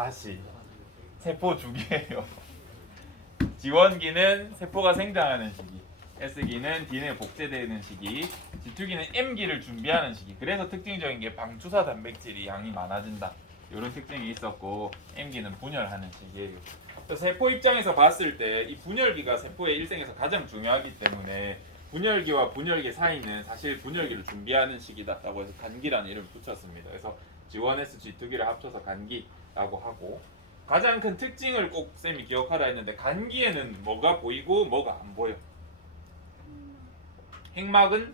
다시 세포 주기예요. 지원기는 세포가 생장하는 시기, S기는 DNA 복제되는 시기, G2기는 M기를 준비하는 시기. 그래서 특징적인 게 방추사 단백질이 양이 많아진다. 이런 특징이 있었고 M기는 분열하는 시기예요. 그래서 세포 입장에서 봤을 때 이 분열기가 세포의 일생에서 가장 중요하기 때문에 분열기와 분열기 사이는 사실 분열기를 준비하는 시기다라고 해서 간기라는 이름을 붙였습니다. 그래서 G1S, G2기를 합쳐서 간기라고 하고 가장 큰 특징을 꼭 쌤이 기억하라 했는데 간기에는 뭐가 보이고 뭐가 안 보여. 핵막은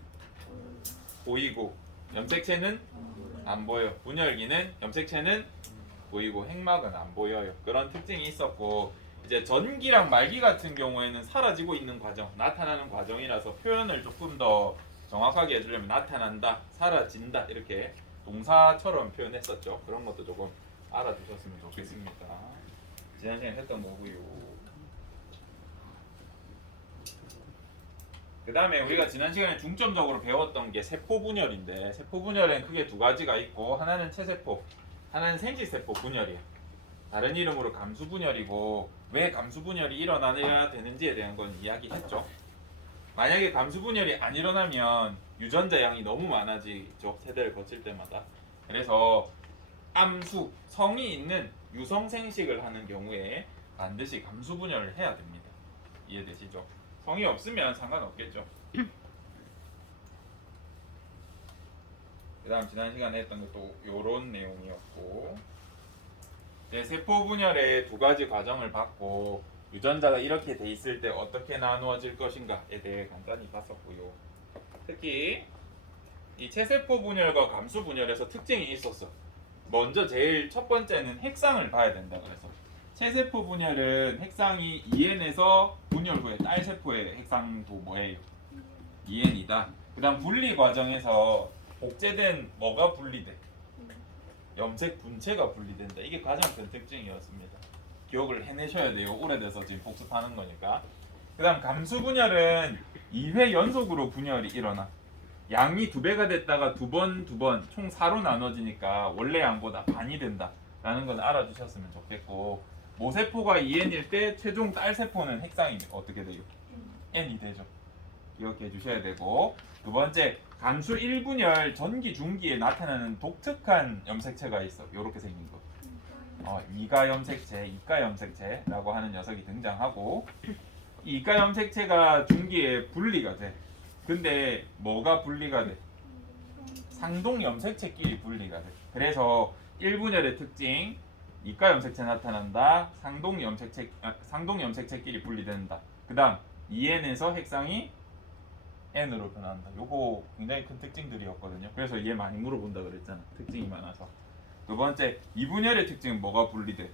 보이고 염색체는 안 보여. 분열기는 염색체는 보이고 핵막은 안 보여요. 그런 특징이 있었고 이제 전기랑 말기 같은 경우에는 사라지고 있는 과정, 나타나는 과정이라서 표현을 조금 더 정확하게 해주려면 나타난다, 사라진다 이렇게 동사처럼 표현했었죠. 그런 것도 조금 알아두셨으면 좋겠습니다. 지난 시간에 했던 거고요. 그 다음에 우리가 지난 시간에 중점적으로 배웠던 게 세포 분열인데 세포 분열엔 크게 두 가지가 있고 하나는 체세포, 하나는 생지세포 분열이에요. 다른 이름으로 감수 분열이고 왜 감수 분열이 일어나야 되는지에 대한 건 이야기했죠. 만약에 감수 분열이 안 일어나면 유전자 양이 너무 많아지죠. 세대를 거칠 때마다. 그래서 암수, 성이 있는 유성 생식을 하는 경우에 반드시 감수 분열을 해야 됩니다. 이해되시죠? 성이 없으면 상관없겠죠. 그 다음 지난 시간에 했던 것도 요런 내용이었고 세포 분열의 두 가지 과정을 봤고 유전자가 이렇게 돼 있을 때 어떻게 나누어질 것인가에 대해 간단히 봤었고요. 특히 이 체세포 분열과 감수 분열에서 특징이 있었어. 먼저 제일 첫 번째는 핵상을 봐야 된다 그래서 체세포 분열은 핵상이 2N에서 분열 후에 딸 세포의 핵상도 뭐예요? 2N이다. 그다음 분리 과정에서 복제된 뭐가 분리돼? 염색 분체가 분리된다. 이게 가장 큰 특징이었습니다. 기억을 해내셔야 돼요. 오래돼서 지금 복습하는 거니까. 그다음 감수 분열은 2회 연속으로 분열이 일어나. 양이 2배가 됐다가 두 번 총 4로 나눠지니까 원래 양보다 반이 된다라는 건 알아주셨으면 좋겠고 모세포가 2N일 때 최종 딸 세포는 핵상이 어떻게 돼요? N이 되죠. 기억해 주셔야 되고 두 번째 감수 1분열 전기 중기에 나타나는 독특한 염색체가 있어. 이렇게 생긴 거. 이가 염색체, 이가 염색체라고 하는 녀석이 등장하고 이 이가 염색체가 중기에 분리가 돼. 근데 뭐가 분리가 돼? 상동 염색체끼리 분리가 돼. 그래서 1분열의 특징 이가 염색체 나타난다. 상동 염색체끼리 분리된다. 그다음 2N에서 핵상이 N으로 변한다. 요거 굉장히 큰 특징들이었거든요. 그래서 얘 많이 물어본다 그랬잖아. 특징이 많아서. 두 번째 2분열의 특징은 뭐가 분리돼?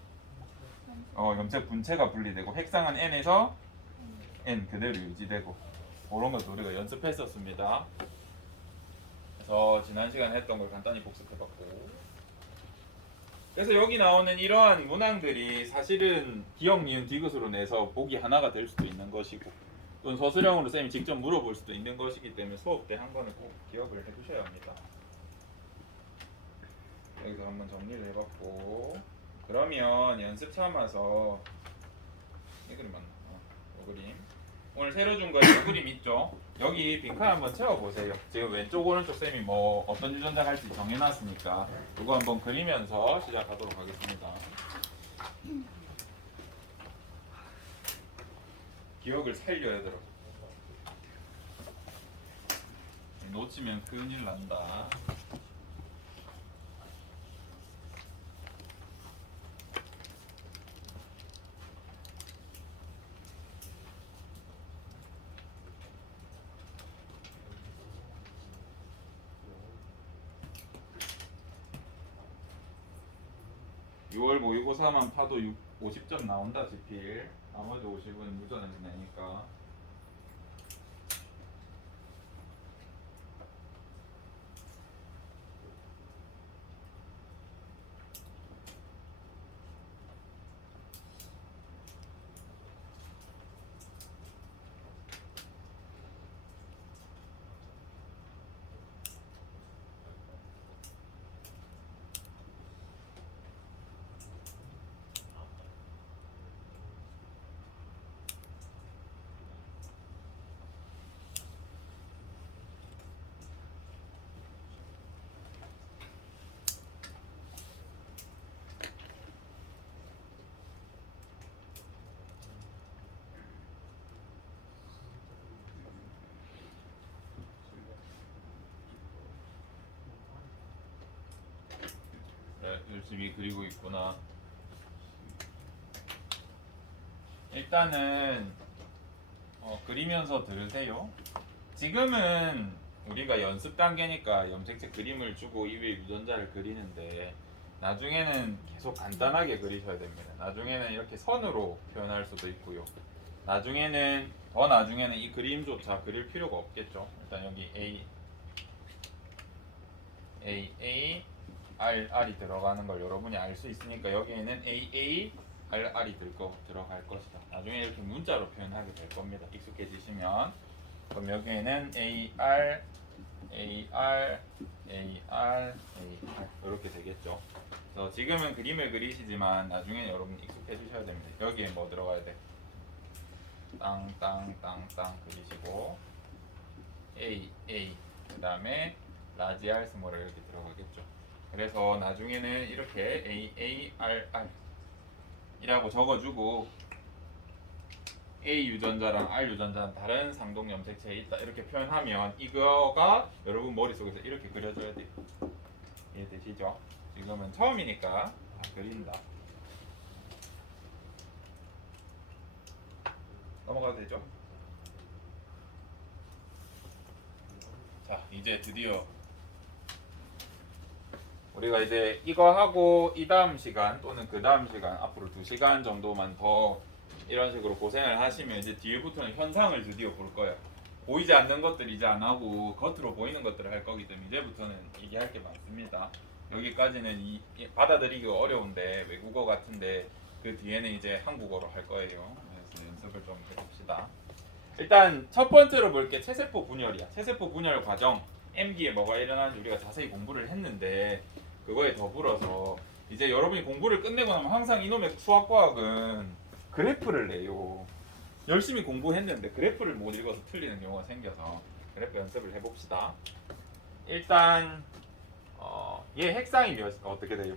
염색 분체가 분리되고 핵상은 N에서 N 그대로 유지되고 그런 것도 우리가 연습했었습니다. 그래서 지난 시간에 했던 걸 간단히 복습해봤고 그래서 여기 나오는 이러한 문항들이 사실은 기억, 니은, 디귿으로 내서 보기 하나가 될 수도 있는 것이고 또는 서술형으로 쌤이 직접 물어볼 수도 있는 것이기 때문에 수업 때 한 번은 꼭 기억을 해두셔야 합니다. 여기서 한번 정리를 해봤고 그러면 연습 삼아서 이 그림 맞나? 이 그림 오늘 새로 준 거 이 그림 있죠? 여기 빈칸 한번 채워보세요. 지금 왼쪽 오른쪽 쌤이 뭐 어떤 유전자 갈지 정해놨으니까 이거 한번 그리면서 시작하도록 하겠습니다. 기억을 살려야 들어. 놓치면 큰일 난다. (6월) 모의고사만 파도 50점 나온다시피 나머지 50은 무전에서 내니까 열심히 그리고 있구나. 일단은 그리면서 들으세요. 지금은 우리가 연습 단계니까 염색체 그림을 주고 이 위에 유전자를 그리는데 나중에는 계속 간단하게 그리셔야 됩니다. 나중에는 이렇게 선으로 표현할 수도 있고요. 나중에는 이 그림조차 그릴 필요가 없겠죠. 일단 여기 A, R이 들어가는 걸 여러분이 알 수 있으니까 여기에는 AA, RR이 들어갈 것이다. 나중에 이렇게 문자로 표현하게 될 겁니다. 익숙해지시면. 그럼 여기에는 AR, AR, AR, AR 이렇게 되겠죠. 그래서 지금은 그림을 그리시지만 나중에 여러분 익숙해지셔야 됩니다. 여기에 뭐 들어가야 돼? 땅 그리시고 A 그 다음에 라지 R 스몰 이렇게 들어가겠죠. 그래서 나중에는 이렇게 AARR 이라고 적어주고 A 유전자랑 R 유전자는 다른 상동 염색체에 있다 이렇게 표현하면 이거가 여러분 머릿속에서 이렇게 그려져야 돼요. 이해되시죠? 지금은 처음이니까 그린다. 넘어가도 되죠? 자, 이제 드디어 우리가 이제 이거 하고 이 다음 시간 또는 그 다음 시간 앞으로 2시간 정도만 더 이런 식으로 고생을 하시면 이제 뒤에부터는 현상을 드디어 볼 거예요. 보이지 않는 것들 이제 안 하고 겉으로 보이는 것들을 할 거기 때문에 이제부터는 얘기할 게 많습니다. 여기까지는 받아들이기가 어려운데 외국어 같은데 그 뒤에는 이제 한국어로 할 거예요. 그래서 연습을 좀 해봅시다. 일단 첫 번째로 볼 게 체세포 분열이야. 체세포 분열 과정 M기에 뭐가 일어나는지 우리가 자세히 공부를 했는데 그거에 더불어서 이제 여러분이 공부를 끝내고 나면 항상 이놈의 수학과학은 그래프를 내요. 열심히 공부했는데 그래프를 못 읽어서 틀리는 경우가 생겨서 그래프 연습을 해봅시다. 일단 얘 핵상이 어떻게 돼요?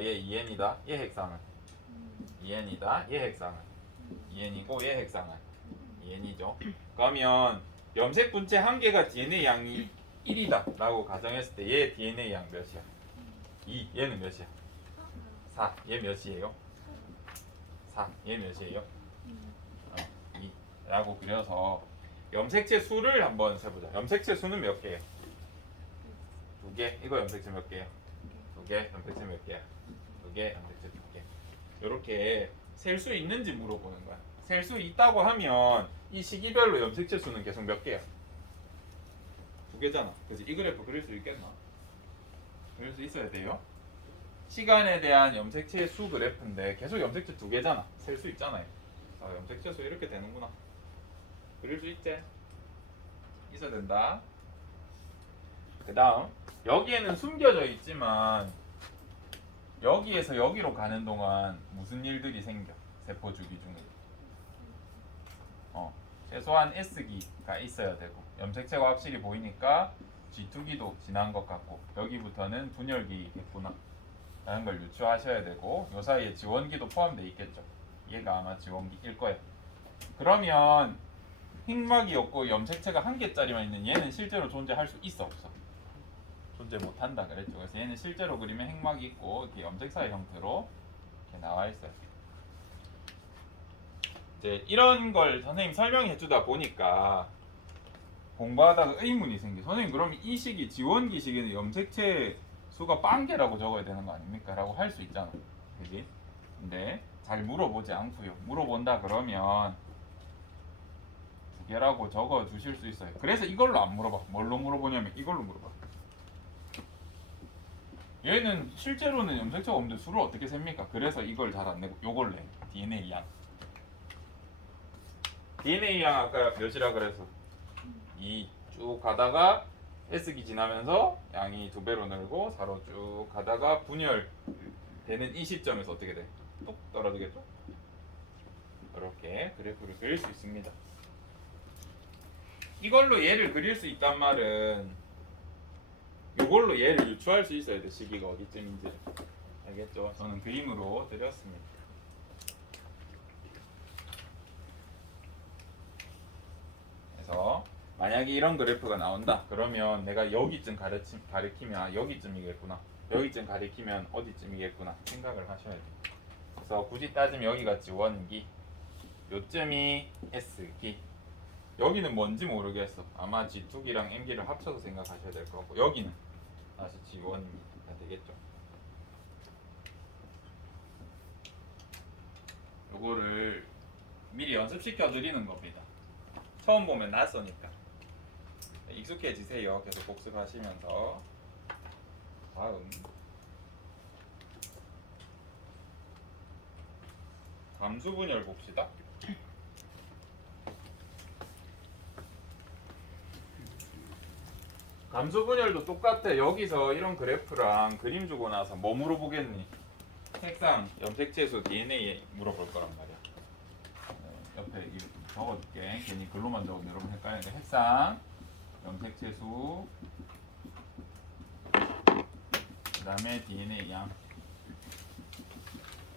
얘 2n이다. 얘 핵상은 2n이다. 얘 핵상은 2n이고 얘 핵상은 2n이죠. 그러면 염색 분체 한 개가 DNA 양이 1이다 라고 가정했을 때 얘 DNA 양 몇이야? 2. 얘는 몇이야? 4. 얘 몇이에요? 4. 얘 몇이에요? 2 라고 그려서 염색체 수를 한번 세보자. 염색체 수는 몇 개예요? 2개. 이거 염색체 몇 개예요? 2개. 염색체 몇 개야? 2개. 염색체 2개. 이렇게 셀 수 있는지 물어보는 거야. 셀 수 있다고 하면 이 시기별로 염색체 수는 계속 몇 개야? 2개잖아. 그래서 이 그래프 그릴 수 있겠나? 그릴 수 있어야 돼요. 시간에 대한 염색체 수 그래프인데 계속 염색체 2개잖아. 셀 수 있잖아요. 염색체 수 이렇게 되는구나. 그릴 수 있지? 있어야 된다. 그 다음 여기에는 숨겨져 있지만 여기에서 여기로 가는 동안 무슨 일들이 생겨? 세포 주기 중에 최소한 S기가 있어야 되고 염색체가 확실히 보이니까 G2기도 지난 것 같고 여기부터는 분열기겠구나 라는 걸 유추하셔야 되고 요 사이에 지원기도 포함되어 있겠죠. 얘가 아마 지원기일 거예요. 그러면 흰막이 없고 염색체가 한 개짜리만 있는 얘는 실제로 존재할 수 있어 없어? 존재 못한다 그랬죠. 그래서 얘는 실제로 그리면 핵막이 있고 이렇게 염색사의 형태로 이렇게 나와 있어요. 이제 이런 걸 선생님 설명해 주다 보니까 공부하다가 의문이 생겨. 선생님 그럼 이 시기 지원기 시기는 염색체 수가 빵개라고 적어야 되는 거 아닙니까? 라고 할 수 있잖아. 그지? 근데 잘 물어보지 않고요. 물어본다 그러면 2개라고 적어 주실 수 있어요. 그래서 이걸로 안 물어봐. 뭘로 물어보냐면 이걸로 물어봐. 얘는 실제로는 염색체가 없는데 수를 어떻게 셉니까? 그래서 이걸 잘 안 내고 요걸 내. DNA 양. DNA 양 아까 몇이라 그래서 2 쭉 가다가 S기 지나면서 양이 2배로 늘고 4로 쭉 가다가 분열되는 이 시점에서 어떻게 돼? 뚝 떨어지겠죠? 이렇게 그래프를 그릴 수 있습니다. 이걸로 얘를 그릴 수 있단 말은 이걸로 얘를 유추할 수 있어야 돼. 시기가 어디쯤인지. 알겠죠? 저는 그림으로 드렸습니다. 그래서 만약에 이런 그래프가 나온다. 그러면 내가 여기쯤 가리키면 여기쯤이겠구나. 여기쯤 가리키면 어디쯤이겠구나 생각을 하셔야 돼요. 그래서 굳이 따지면 여기가 지원기, 요쯤이 S기, 여기는 뭔지 모르겠어. 아마 G2기랑 M기를 합쳐서 생각하셔야 될 것 같고, 여기는 다시 지원기가 되겠죠. 요거를 미리 연습시켜 드리는 겁니다. 처음 보면 낯서니까 익숙해지세요. 계속 복습하시면서. 다음 감수 분열 봅시다. 감수 분열도 똑같아. 여기서 이런 그래프랑 그림 주고 나서 뭐 물어보겠니? 색상, 염색체수, DNA 물어볼 거란 말이야. 옆에 이 적어줄게. 괜히 글로만 적으면 여러분 헷갈리는데, 색상, 염색체수, 그 다음에 DNA 양.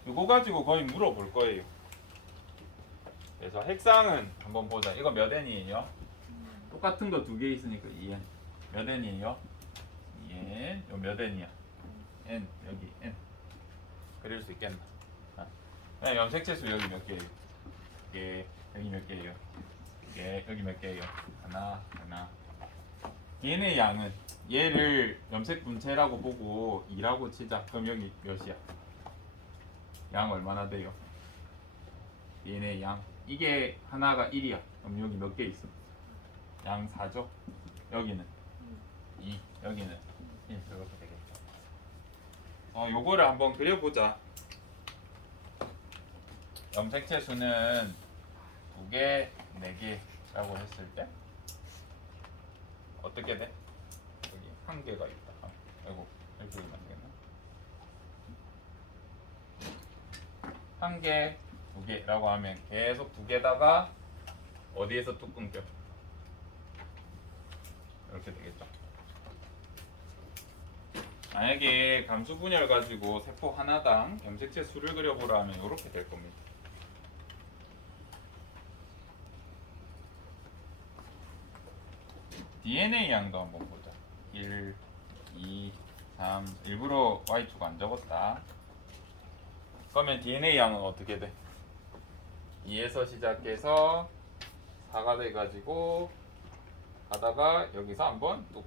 이거 가지고 거의 물어볼 거예요. 그래서 색상은 한번 보자. 이거 몇 N이에요? 똑같은 거 두 개 있으니까 2N. 몇 N이에요? 2N. 요 몇 N이야? N. 여기 N. 그릴 수 있겠나? 아. 염색체수 여기 몇 개예요? 여기 몇 개예요? 여기 몇 개예요? 하나. DNA 양은 얘를 염색 분체라고 보고 2라고 치자. 그럼 여기 몇이야? 양 얼마나 돼요? DNA 양. 이게 하나가 1이야. 그럼 여기 몇 개 있어? 양 4죠? 여기는 2, 여기는 1. 이렇게 되겠죠. 요거를 한번 그려보자. 염색체 수는 2개, 4개라고 했을 때 어떻게 돼? 여기 1개가 있다. 아이고, 이렇게 그리면 안 되겠나? 1개, 2개라고 하면 계속 2개다가 어디에서 뚝 끊겨? 이렇게 되겠죠. 만약에 감수 분열 가지고 세포 하나당 염색체 수를 그려보라 하면 이렇게 될 겁니다. DNA 양도 한번 보자. 1, 2, 3. 일부러 Y2가 안 적었다. 그러면 DNA 양은 어떻게 돼? 2에서 시작해서 4가 돼가지고 가다가 여기서 한번 뚝,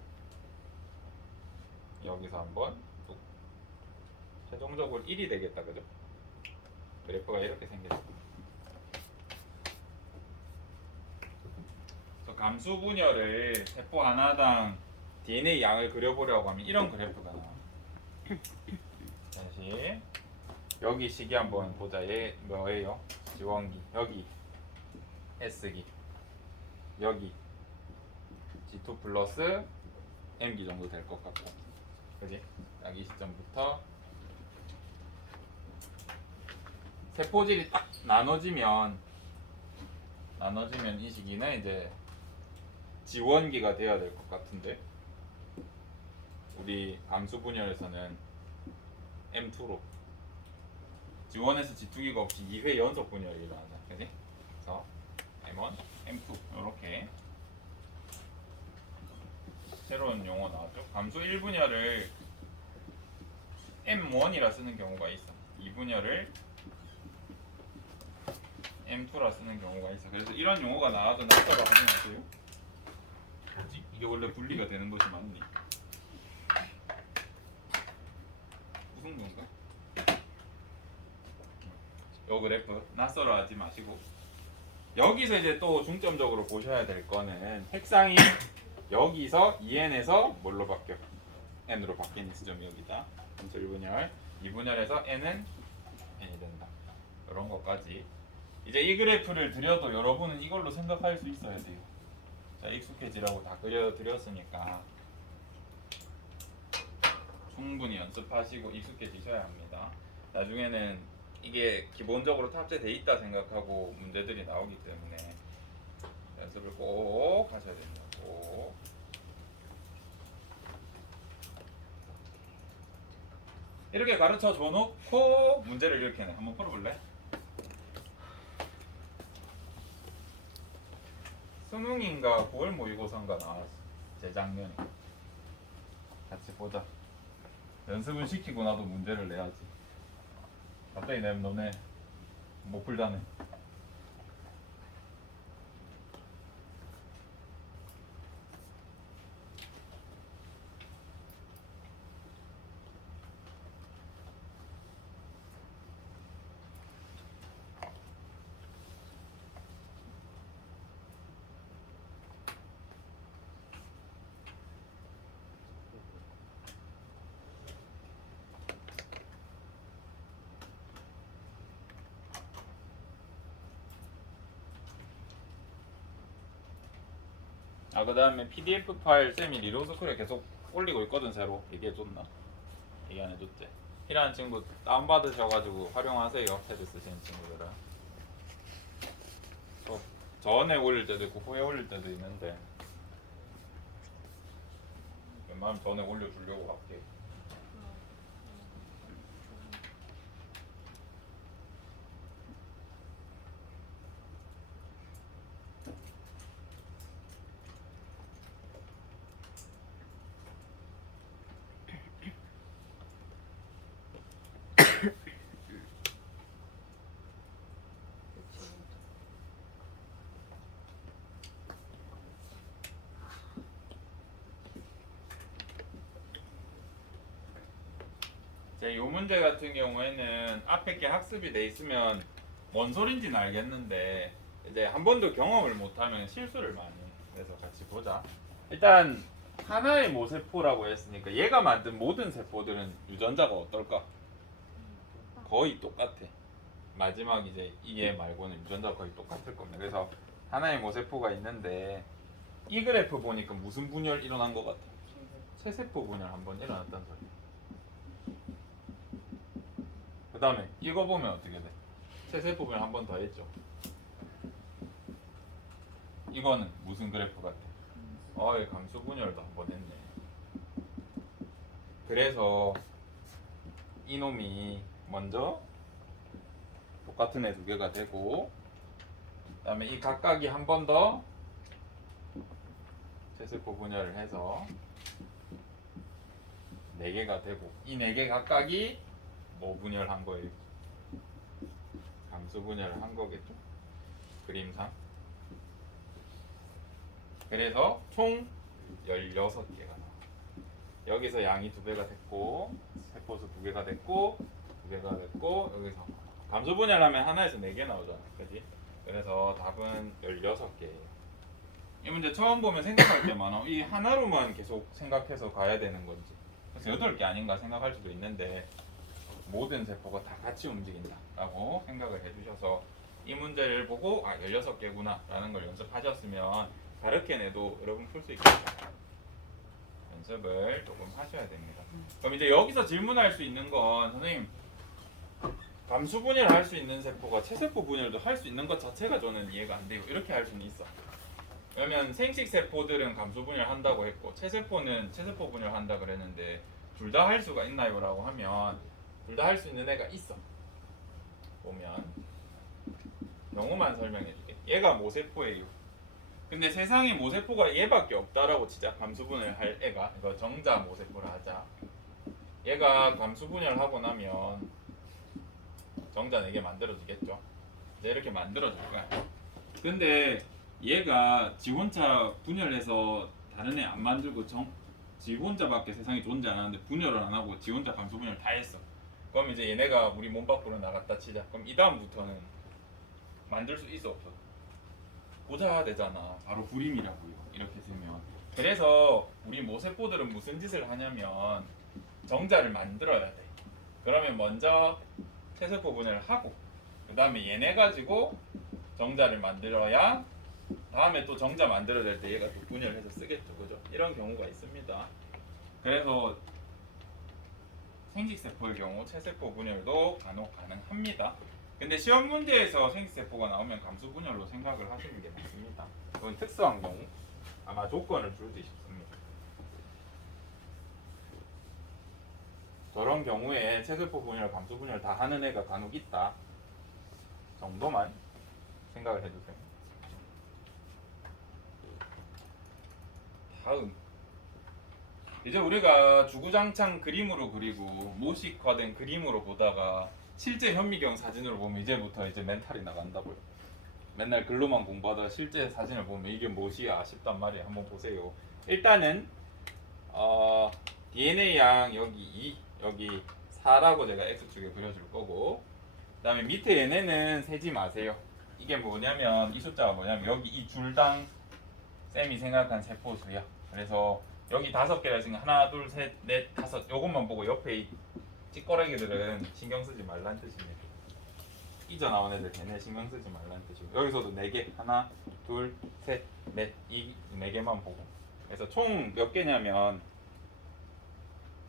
여기서 한번 뚝. 최종적으로 1이 되겠다, 그죠? 그래프가 이렇게 생겼어. 그래서 감수 분열을 세포 하나당 DNA 양을 그려보려고 하면 이런 그래프가 나와. 다시 여기 시기 한번 보자. 얘 뭐예요? 지원기. 여기 S기. 여기 G2 플러스 M기 정도 될 것 같고, 그지? 딱 이 시점부터 세포질이 딱 나눠지면 이 시기는 이제 지원기가 돼야 될 것 같은데, 우리 감수 분열에서는 M2로 지원에서 G2기가 없이 2회 연속 분열이 일어나잖아, 그지? 그래서 M1, M2 이렇게 새로운 용어 나왔죠. 감수 1분열을 M1이라 쓰는 경우가 있어. 2분열을 M2라 쓰는 경우가 있어. 그래서 이런 용어가 나와도 낯설어 하지 마세요. 뭐지? 이게 원래 분리가 되는 것이 맞니? 무슨 건가? 요 그래프 낯설어 하지 마시고, 여기서 이제 또 중점적으로 보셔야 될 거는 색상이 여기서 2n에서 뭘로 바뀌어? n으로 바뀌는 지점이 여기다. 감수 1분열, 2분열에서 n은 n이 된다. 이런 것까지 이제 이 그래프를 드려도 여러분은 이걸로 생각할 수 있어야 돼요. 자, 익숙해지라고 다 그려드렸으니까 충분히 연습하시고 익숙해지셔야 합니다. 나중에는 이게 기본적으로 탑재돼 있다 생각하고 문제들이 나오기 때문에 연습을 꼭 하셔야 된다고. 이렇게 가르쳐 줘 놓고 문제를 이렇게 내. 한번 풀어볼래? 수능인가 9월 모의고사인가 나왔어. 재작년에. 같이 보자. 연습은 시키고 나도 문제를 내야지. 갑자기 내면 너네 못 풀다네. 아, 그 다음에 PDF 파일 쌤이 리로스쿨에 계속 올리고 있거든. 새로 얘기해줬나? 얘기 안 해줬지? 필요한 친구 다운받으셔가지고 활용하세요. 패드 쓰시는 친구들은. 또 전에 올릴 때도 있고 후에 올릴 때도 있는데 웬만하면 전에 올려주려고 할게. 이 문제 같은 경우에는 앞에 게 학습이 돼 있으면 뭔 소린지는 알겠는데 이제 한 번도 경험을 못하면 실수를 많이 해서 같이 보자. 일단 하나의 모세포라고 했으니까 얘가 만든 모든 세포들은 유전자가 어떨까? 거의 똑같아. 마지막 이제 이해 말고는 유전자가 거의 똑같을 겁니다. 그래서 하나의 모세포가 있는데 이 그래프 보니까 무슨 분열 일어난 것 같아? 세세포 분열 한번 일어났다는 소리. 그 다음에 이거 보면 어떻게 돼? 세세포 분열 한 번 더 했죠. 이거는 무슨 그래프 같아? 이 감수 분열도 한 번 했네. 그래서 이놈이 먼저 똑같은 애 두 개가 되고, 그다음에 이 각각이 한 번 더 세세포 분열을 해서 네 개가 되고, 이 네 개 각각이 뭐 분열한 거예요? 감수 분열을 한 거겠죠. 그림상. 그래서 총 16개가 나와. 여기서 양이 2배가 됐고, 세포수 2개가 됐고, 2개가 됐고, 여기서 감수 분열하면 하나에서 4개 나오잖아. 그지? 그래서 답은 16개예요. 이 문제 처음 보면 생각할 게 많아. 이 하나로만 계속 생각해서 가야 되는 건지. 그래서 8개 아닌가 생각할 수도 있는데 모든 세포가 다 같이 움직인다라고 생각을 해주셔서 이 문제를 보고 16개구나 라는 걸 연습하셨으면 다르게 내도 여러분 풀 수 있겠다. 연습을 조금 하셔야 됩니다. 그럼 이제 여기서 질문할 수 있는 건 선생님 감수 분열을 할 수 있는 세포가 체세포 분열도 할 수 있는 것 자체가 저는 이해가 안 돼요. 이렇게 할 수는 있어. 왜냐면 생식 세포들은 감수 분열 한다고 했고 체세포는 체세포 분열 한다 그랬는데 둘 다 할 수가 있나요? 라고 하면 둘 다 할 수 있는 애가 있어. 보면 경우만 설명해 줄게. 얘가 모세포예요. 근데 세상에 모세포가 얘밖에 없다라고 진짜 감수 분열할 애가, 이거 정자 모세포를 하자. 얘가 감수 분열하고 나면 정자 4개 만들어지겠죠. 이제 이렇게 만들어줄 거야. 근데 얘가 지 혼자 분열해서 다른 애 안 만들고 지 혼자밖에 세상에 존재 안 하는데 분열을 안 하고 지 혼자 감수 분열 다 했어. 그럼 이제 얘네가 우리 몸 밖으로 나갔다 치자. 그럼 이 다음부터는 만들 수 있어 없어? 보자 되잖아. 바로 불임이라고요. 이렇게 되면. 그래서 우리 모세포들은 무슨 짓을 하냐면 정자를 만들어야 돼. 그러면 먼저 체세포 분열을 하고 그 다음에 얘네 가지고 정자를 만들어야 다음에 또 정자 만들어야 될 때 얘가 또 분열해서 쓰겠죠. 그죠? 이런 경우가 있습니다. 그래서 생식세포의 경우 체세포 분열도 간혹 가능합니다. 근데 시험 문제에서 생식세포가 나오면 감수 분열로 생각을 하시는 게 맞습니다. 그건 특수한 경우 아마 조건을 주지 싶습니다. 저런 경우에 체세포 분열, 감수 분열 다 하는 애가 간혹 있다 정도만 생각을 해주세요. 다음 이제 우리가 주구장창 그림으로 그리고 모식화된 그림으로 보다가 실제 현미경 사진으로 보면 이제부터 이제 멘탈이 나간다고요. 맨날 글로만 공부하다가 실제 사진을 보면 이게 무엇이야 싶단 말이에요. 한번 보세요. 일단은 DNA 양 여기 2, 여기 4라고 제가 X축에 그려줄 거고, 그 다음에 밑에 얘네는 세지 마세요. 이게 뭐냐면 이 숫자가 뭐냐면 여기 이 줄당 쌤이 생각한 세포수야. 그래서 여기 5개라 지금 하나, 둘, 셋, 넷, 다섯 요것만 보고 옆에 이 찌꺼레기들은 신경 쓰지 말라는 뜻입니다. 삐져나온 애들 걔네 신경 쓰지 말라는 뜻이고, 여기서도 4개 하나, 둘, 셋, 넷, 이 4개만 보고. 그래서 총 몇 개냐면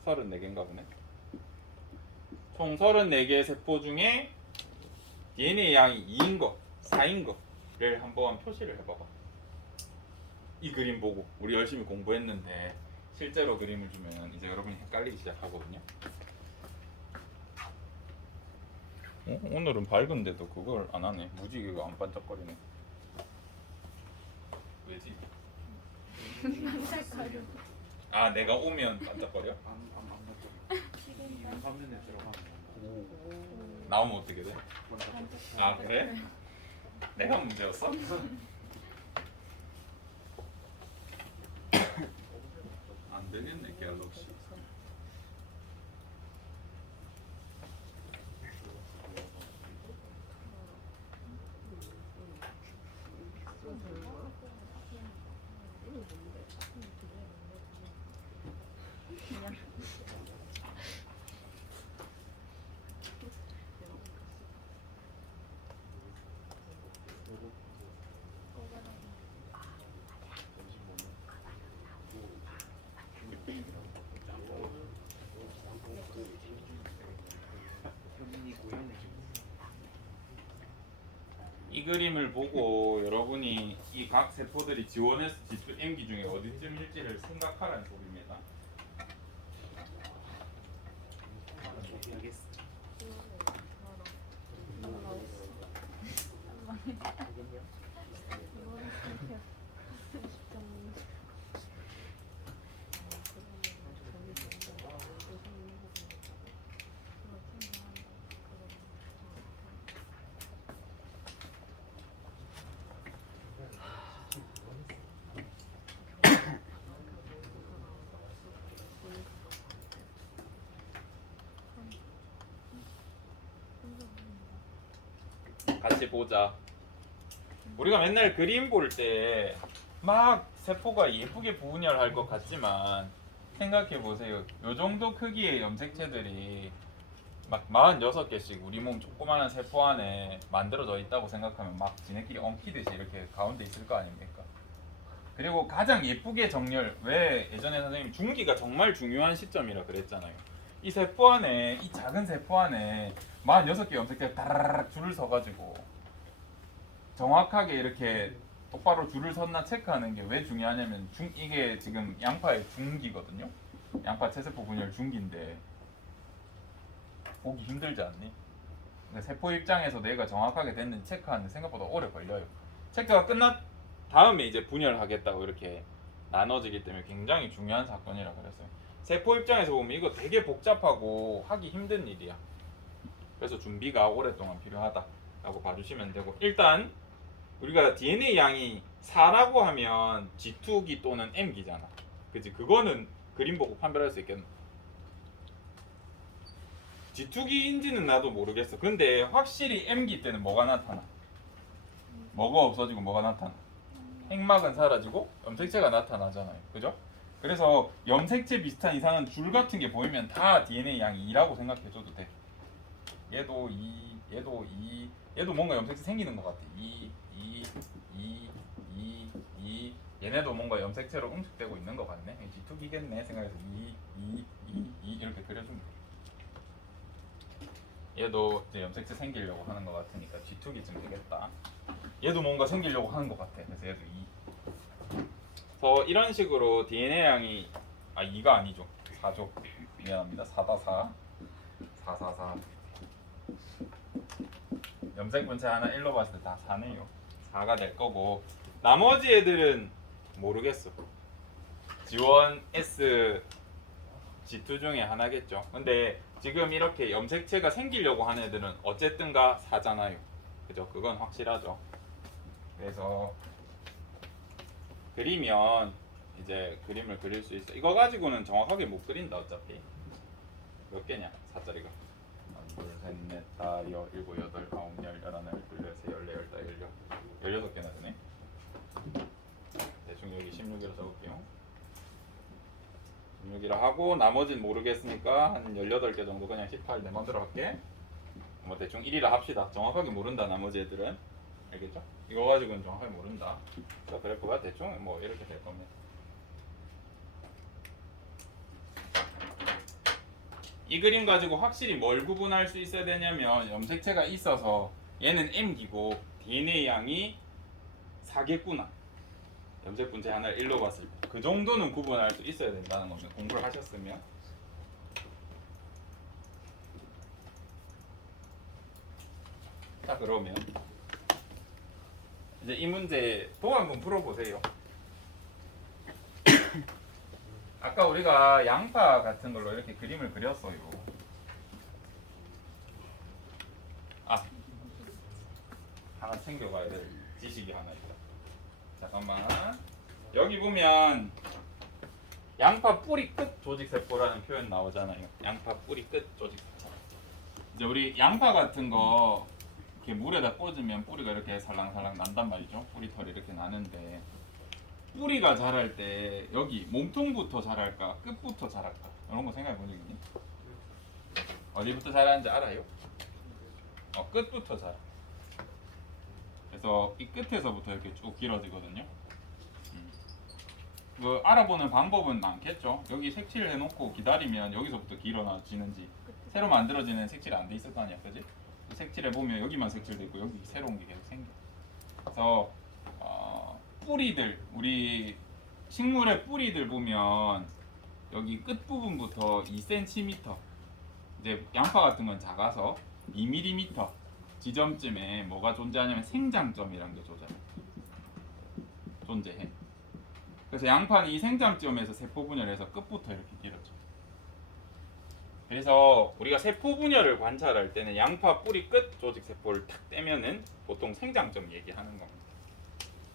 34개인가 보네. 총 34개의 세포 중에 DNA 양이 2인 거, 4인 거를 한번 표시를 해봐봐. 이 그림 보고 우리 열심히 공부했는데 실제로 그림을 주면 이제 여러분이 헷갈리기 시작하거든요. 오늘은 밝은데도 그걸 안 하네. 무지개가 안 반짝거리네. 왜지? 아, 내가 오면 반짝거려? 안 화면에 들어가면 나오면 어떻게 돼? 반짝반짝. 아, 그래? 내가 문제였어? 안 되겠네, 갤럭시. 이 그림을 보고 여러분이 이 각 세포들이 지원해서 지수 M기 중에 어디쯤일지를 생각하라는 소리입니다. 같이 보자. 우리가 맨날 그림 볼 때 막 세포가 예쁘게 부분열할 것 같지만 생각해 보세요. 요 정도 크기의 염색체들이 막 46개씩 우리 몸 조그마한 세포 안에 만들어져 있다고 생각하면 막 지네끼리 엉키듯이 이렇게 가운데 있을 거 아닙니까? 그리고 가장 예쁘게 정렬, 왜 예전에 선생님 중기가 정말 중요한 시점이라 그랬잖아요. 이 세포 안에, 이 작은 세포 안에 46개 염색체가 다라락 줄을 서가지고 정확하게 이렇게 똑바로 줄을 섰나 체크하는 게 왜 중요하냐면 이게 지금 양파의 중기거든요. 양파 체세포 분열 중기인데 보기 힘들지 않니? 그러니까 세포 입장에서 내가 정확하게 됐는지 체크하는데 생각보다 오래 걸려요. 체크가 끝난 다음에 이제 분열하겠다고 이렇게 나눠지기 때문에 굉장히 중요한 사건이라 그랬어요. 세포 입장에서 보면 이거 되게 복잡하고 하기 힘든 일이야. 그래서 준비가 오랫동안 필요하다라고 봐주시면 되고, 일단 우리가 DNA 양이 4라고 하면 G2기 또는 M기잖아. 그치? 그거는 그림 보고 판별할 수 있겠나? G2기인지는 나도 모르겠어. 근데 확실히 M기 때는 뭐가 나타나? 뭐가 없어지고 뭐가 나타나? 핵막은 사라지고 염색체가 나타나잖아요. 그죠? 그래서 염색체 비슷한 이상한 줄 같은 게 보이면 다 DNA 양이 2라고 생각해줘도 돼. 얘도 2, 얘도 2, 얘도 뭔가 염색체 생기는 것 같아. 2, 2, 2, 2, 2. 얘네도 뭔가 염색체로 응축되고 있는 것 같네. G2기겠네 생각해서 2, 2, 2, 2 이렇게 그려주면 돼. 얘도 이제 염색체 생기려고 하는 것 같으니까 G2기쯤 되겠다. 얘도 뭔가 생기려고 하는 것 같아. 그래서 얘도 2. 그래서 이런 식으로 DNA 양이 2가 아니죠. 4죠. 미안합니다. 4다 4. 4, 4, 4. 염색 분체 하나 1로 봤을 때 다 4네요. 4가 될 거고, 나머지 애들은 모르겠어. 지원 S G2 중에 하나겠죠. 근데 지금 이렇게 염색체가 생기려고 하는 애들은 어쨌든가 사잖아요. 그죠? 그건 확실하죠. 그래서 그리면 이제 그림을 그릴 수 있어. 이거 가지고는 정확하게 못 그린다 어차피. 몇 개냐? 4짜리가. 2, 3, 4, 5, 6, 7, 8, 9, 10, 11, 12, 13, 14, 15, 16개나 되네. 대충 여기 16이라 적을게요. 16이라 하고 나머지는 모르겠으니까 한 18개 정도 그냥 18 내 맘대로 할게. 뭐 대충 1이라 합시다. 정확하게 모른다 나머지 애들은. 알겠죠? 이거 가지고는 정확하게 모른다. 자, 그래프가 대충 뭐 이렇게 될 겁니다. 이 그림 가지고 확실히 뭘 구분할 수 있어야 되냐면 염색체가 있어서 얘는 M기고 DNA 양이 4개구나. 염색 분체 하나를 1로 봤을 때 그 정도는 구분할 수 있어야 된다는 겁니다. 공부를 하셨으면. 자, 그러면 이제 이 문제 또 한번 풀어보세요. 아까 우리가 양파 같은 걸로 이렇게 그림을 그렸어요. 아, 하나 챙겨가야 될 지식이 하나 있다. 잠깐만. 여기 보면 양파 뿌리 끝 조직세포라는 표현 나오잖아요. 양파 뿌리 끝 조직세포. 이제 우리 양파 같은 거 이렇게 물에다 꽂으면 뿌리가 이렇게 살랑살랑 난단 말이죠. 뿌리털이 이렇게 나는데 뿌리가 자랄 때 여기 몸통부터 자랄까 끝부터 자랄까 이런 거 생각해 본 적 있니? 어디부터 자라는지 알아요? 끝부터 자라. 그래서 이 끝에서부터 이렇게 쭉 길어지거든요. 그 알아보는 방법은 많겠죠. 여기 색칠을 해놓고 기다리면 여기서부터 길어지는지 새로 만들어지는 색칠 안 돼 있을 거 아니야, 그지? 색칠해 보면 여기만 색칠돼 있고 여기 새로운 게 계속 생겨. 그래서 뿌리들 우리 식물의 뿌리들 보면 여기 끝 부분부터 2cm 이제 양파 같은 건 작아서 2mm 지점쯤에 뭐가 존재하냐면 생장점이라는 게 존재해. 그래서 양파는 이 생장점에서 세포 분열해서 끝부터 이렇게 길어져. 그래서 우리가 세포 분열을 관찰할 때는 양파 뿌리 끝 조직 세포를 탁 떼면은 보통 생장점 얘기하는 겁니다.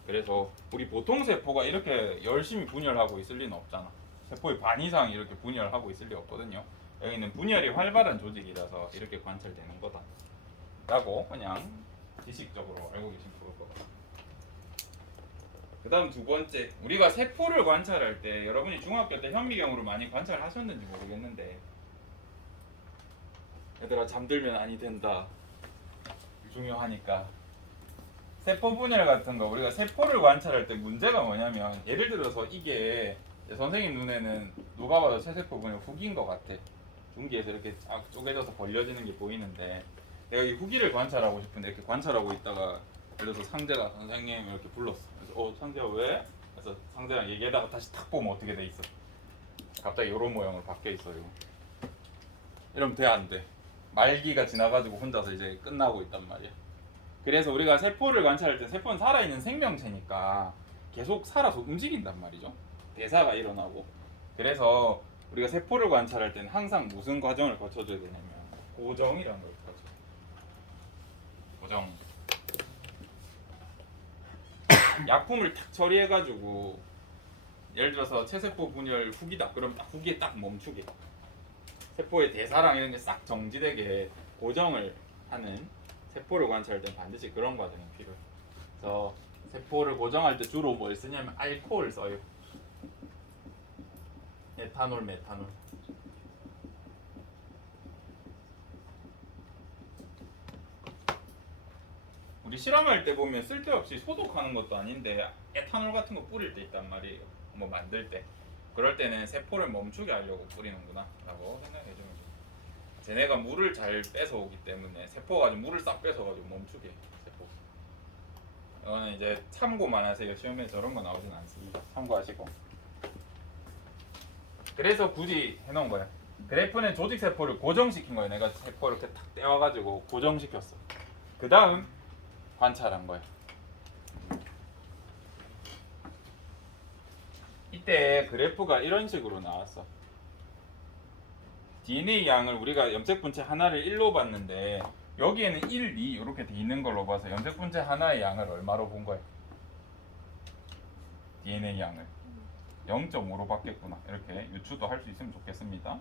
그래서 우리 보통 세포가 이렇게 열심히 분열하고 있을 리는 없잖아. 세포의 반 이상 이렇게 분열하고 있을 리 없거든요. 여기는 분열이 활발한 조직이라서 이렇게 관찰되는 거다 라고 그냥 지식적으로 알고 계시면 좋을 것 같아요. 그 다음 두 번째, 우리가 세포를 관찰할 때 여러분이 중학교 때 현미경으로 많이 관찰하셨는지 모르겠는데 얘들아 잠들면 아니 된다 중요하니까 세포 분열 같은 거 우리가 세포를 관찰할 때 문제가 뭐냐면 예를 들어서 이게 선생님 눈에는 누가 봐도 체세포 분열 후기인 것 같아. 중기에서 이렇게 쪼개져서 벌려지는 게 보이는데 내가 이 후기를 관찰하고 싶은데 이렇게 관찰하고 있다가 예를 들어서 상대가 선생님 이렇게 불렀어. 그래서 상대가 왜? 그래서 상대랑 얘기하다가 다시 탁 보면 어떻게 돼 있어? 갑자기 이런 모양으로 바뀌어 있어요. 이러면 돼 안 돼? 말기가 지나가지고 혼자서 이제 끝나고 있단 말이야. 그래서 우리가 세포를 관찰할 때 세포는 살아있는 생명체니까 계속 살아서 움직인단 말이죠. 대사가 일어나고. 그래서 우리가 세포를 관찰할 때는 항상 무슨 과정을 거쳐줘야 되냐면 고정이라는 걸 거쳐. 고정. 약품을 탁 처리해가지고 예를 들어서 체세포 분열 후기다. 그럼 딱 후기에 딱 멈추게. 세포의 대사랑 이런 게 싹 정지되게 고정을 하는 세포를 관찰할 때는 반드시 그런 과정이 필요해. 그래서 세포를 고정할 때 주로 뭘 쓰냐면 알코올 써요. 에탄올, 메탄올. 우리 실험할 때 보면 쓸데없이 소독하는 것도 아닌데 에탄올 같은 거 뿌릴 때 있단 말이에요. 뭐 만들 때. 그럴 때는 세포를 멈추게 하려고 뿌리는구나 라고 생각해주면 돼요. 쟤네가 물을 잘 뺏어오기 때문에 세포가 물을 싹 뺏어가지고 멈추게 해요. 세포. 이거는 이제 참고만 하세요. 시험에 저런 거 나오진 않습니다. 참고하시고. 그래서 굳이 해놓은 거야. 그래프는 조직 세포를 고정시킨 거예요. 내가 세포를 이렇게 탁 떼어가지고 고정시켰어. 그 다음 관찰한 거야. 이때 그래프가 이런 식으로 나왔어. DNA 양을 우리가 염색 분체 하나를 1로 봤는데 여기에는 1, 2 이렇게 돼 있는 걸로 봐서 염색 분체 하나의 양을 얼마로 본 거예요? DNA 양을 0.5로 받겠구나. 이렇게 유추도 할 수 있으면 좋겠습니다.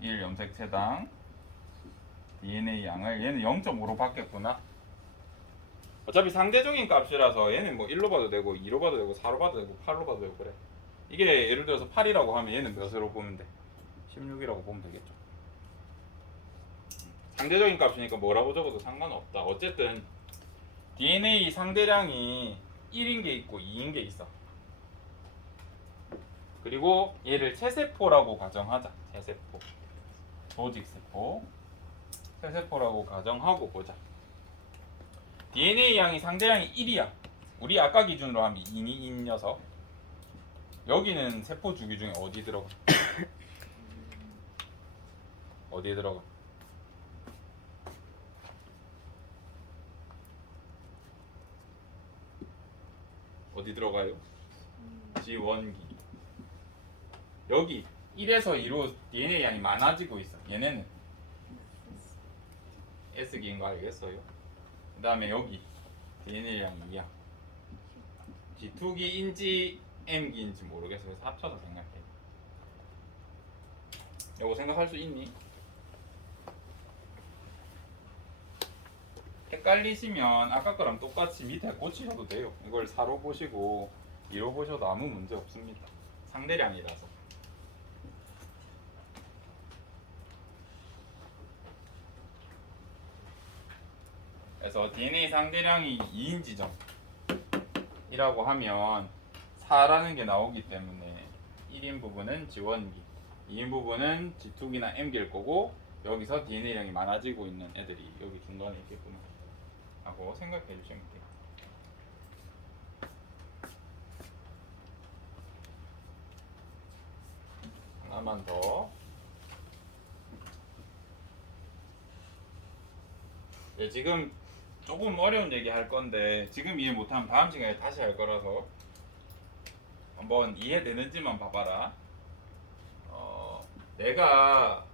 1 염색체당 DNA 양을 얘는 0.5로 받겠구나. 어차피 상대적인 값이라서 얘는 뭐 1로 봐도 되고 2로 봐도 되고 4로 봐도 되고 8로 봐도 되고 그래. 이게 예를 들어서 8이라고 하면 얘는 몇으로 보면 돼? 16이라고 보면 되겠죠. 상대적인 값이니까 뭐라고 적어도 상관없다. 어쨌든 DNA 상대량이 1인 게 있고 2인 게 있어. 그리고 얘를 체세포라고 가정하자. 체세포. 조직세포. 체세포라고 가정하고 보자. DNA 양이 상대량이 1이야. 우리 아까 기준으로 하면 2니 이 녀석. 여기는 세포 주기 중에 어디 들어가? 어디에 들어가? 어디 들어가요? 지원기. 여기 1에서 2로 DNA 양이 많아지고 있어. 얘네는 S기인 거 알겠어요? 그 다음에 여기 DNA 양이 2야. G2기인지 M기인지 모르겠어. 그래서 합쳐서 생각해. 이거 생각할 수 있니? 헷갈리시면 아까 거랑 똑같이 밑에 고치셔도 돼요. 이걸 4로 보시고 2로 보셔도 아무 문제 없습니다. 상대량이라서. 그래서 DNA 상대량이 2인 지점이라고 하면 4라는 게 나오기 때문에 1인 부분은 지원기, 2인 부분은 G2기나 M기일 거고 여기서 DNA량이 많아지고 있는 애들이 여기 중간에 있겠구나 하고 생각해 주시면 돼요. 하나만 더. 네, 지금 조금 어려운 얘기 할 건데 지금 이해 못하면 다음 시간에 다시 할 거라서 한번 이해되는지만 봐봐라. 내가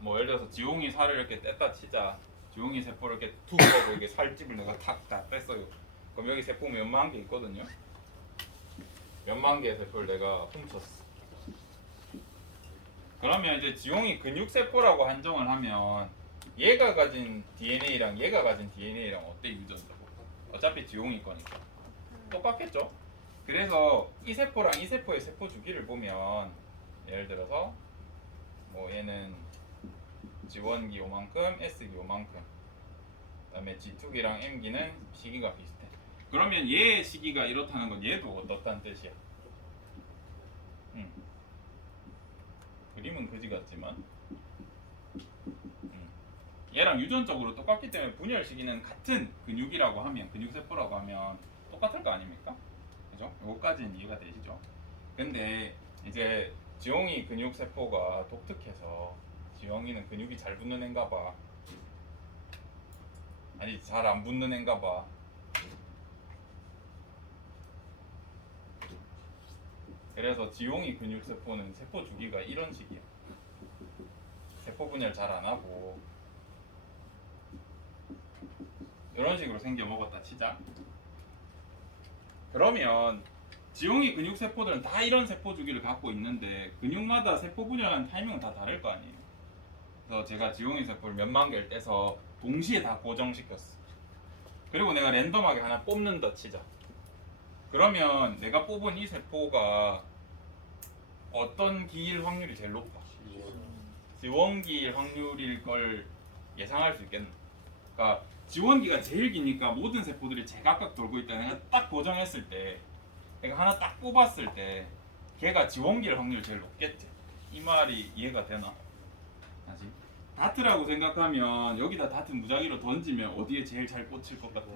뭐 예를 들어서 지용이 살을 이렇게 뗐다 치자. 지용이 세포를 이렇게 툭 하고 이게 살집을 내가 탁다 뺐어요. 그럼 여기 세포 몇만 개 있거든요. 몇만 개의 세포를 내가 훔쳤어. 그러면 이제 지용이 근육 세포라고 한정을 하면 얘가 가진 DNA랑 얘가 가진 DNA랑 어때 유전자고? 어차피 지용이 거니까 똑같겠죠? 그래서 이 세포랑 이 세포의 세포 주기를 보면 예를 들어서 뭐 얘는 G1기 요만큼, S기 요만큼, 그다음에 G2기랑 M기는 시기가 비슷해. 그러면 얘의 시기가 이렇다는 건 얘도 어떻다는 뜻이야? 그림은 그지 같지만 얘랑 유전적으로 똑같기 때문에 분열 시기는 같은 근육이라고 하면 근육세포라고 하면 똑같을 거 아닙니까? 그죠? 요거까지는 이해가 되시죠? 근데 이제 지용이 근육세포가 독특해서 지용이는 근육이 잘 붙는 애인가 봐. 아니 잘 안 붙는 애인가 봐. 그래서 지용이 근육세포는 세포 주기가 이런 식이야. 세포 분열 잘 안 하고 이런 식으로 생겨 먹었다 치자. 그러면 지용이 근육 세포들은 다 이런 세포 주기를 갖고 있는데 근육마다 세포 분열하는 타이밍은 다 다를 거 아니에요. 그래서 제가 지용이 세포를 몇만 개를 떼서 동시에 다 고정시켰어. 그리고 내가 랜덤하게 하나 뽑는다 치자. 그러면 내가 뽑은 이 세포가 어떤 기일 확률이 제일 높아? 지원기일 확률일 걸 예상할 수 있겠나? 그러니까 지원기가 제일 기니까 모든 세포들이 제각각 돌고 있다. 내가 딱 고정했을 때, 내가 하나 딱 뽑았을 때, 걔가 지원기일 확률이 제일 높겠지. 이 말이 이해가 되나? 아직? 다트라고 생각하면 여기다 다트 무작위로 던지면 어디에 제일 잘 꽂힐 것 같아?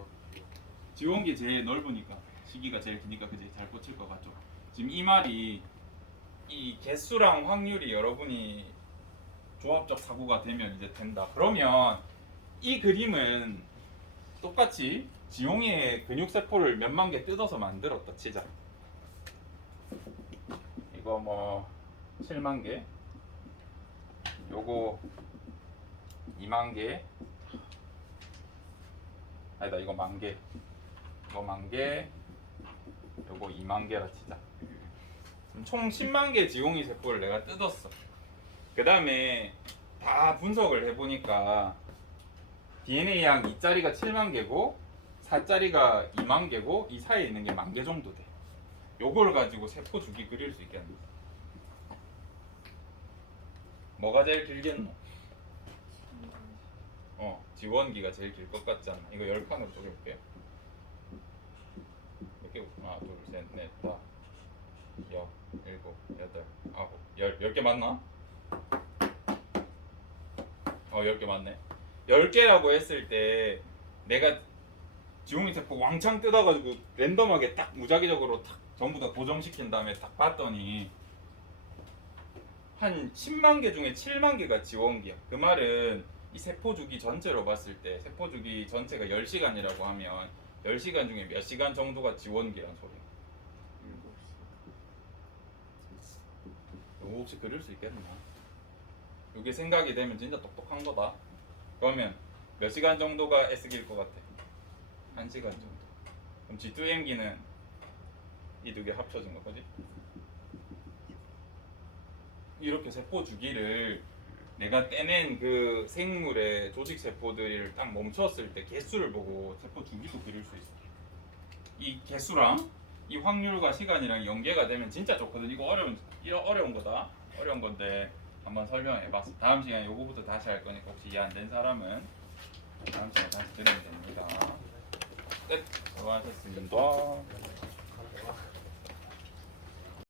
지원기 제일 넓으니까, 시기가 제일 기니까 그제 잘 꽂힐 것 같죠. 지금 이 말이 이 개수랑 확률이 여러분이 조합적 사고가 되면 이제 된다. 그러면 이 그림은 똑같이 지용이의 근육세포를 몇만 개 뜯어서 만들었다 치자. 이거 뭐 7만 개, 요거 2만 개, 아니다 이거 만 개, 이거 만 개, 요거 2만 개라 치자. 총 10만 개 지공이 세포를 내가 뜯었어. 그 다음에 다 분석을 해보니까 DNA 양 2짜리가 7만 개고 4짜리가 2만 개고 이 사이에 있는 게 1만 개 정도 돼. 요걸 가지고 세포 주기 그릴 수 있겠네. 뭐가 제일 길겠노? 지원기가 제일 길 것 같지 않나? 이거 10칸으로 쪼개볼게요. 몇 개? 하나, 둘, 셋, 넷, 다, 여, 일곱, 여덟, 아홉, 10개 맞나? 10개 맞네. 10개라고 했을 때 내가 지용이 세포 왕창 뜯어가지고 랜덤하게 딱 무작위적으로 딱 전부 다 고정시킨 다음에 딱 봤더니 한 10만 개 중에 7만 개가 지원기야. 그 말은 이 세포 주기 전체로 봤을 때 세포 주기 전체가 10시간이라고 하면 10시간 중에 몇 시간 정도가 지원기란 소리야. 이거 혹시 그릴 수 있겠나? 이게 생각이 되면 진짜 똑똑한 거다. 그러면 몇 시간 정도가 S기일 것 같아? 1시간 정도. 그럼 G2M기는 이 두 개 합쳐진 거 거지? 이렇게 세포 주기를 내가 떼낸 그 생물의 조직 세포들을 딱 멈췄을 때 개수를 보고 세포 주기도 그릴 수 있어. 이 개수랑 이 확률과 시간이랑 연계가 되면 진짜 좋거든. 이거 어려운 거다. 어려운 건데 한번 설명해봤어. 다음 시간에 요거부터 다시 할 거니까 혹시 이해 안 된 사람은 다음 시간에 다시 들으면 됩니다. 끝. 수고하셨습니다.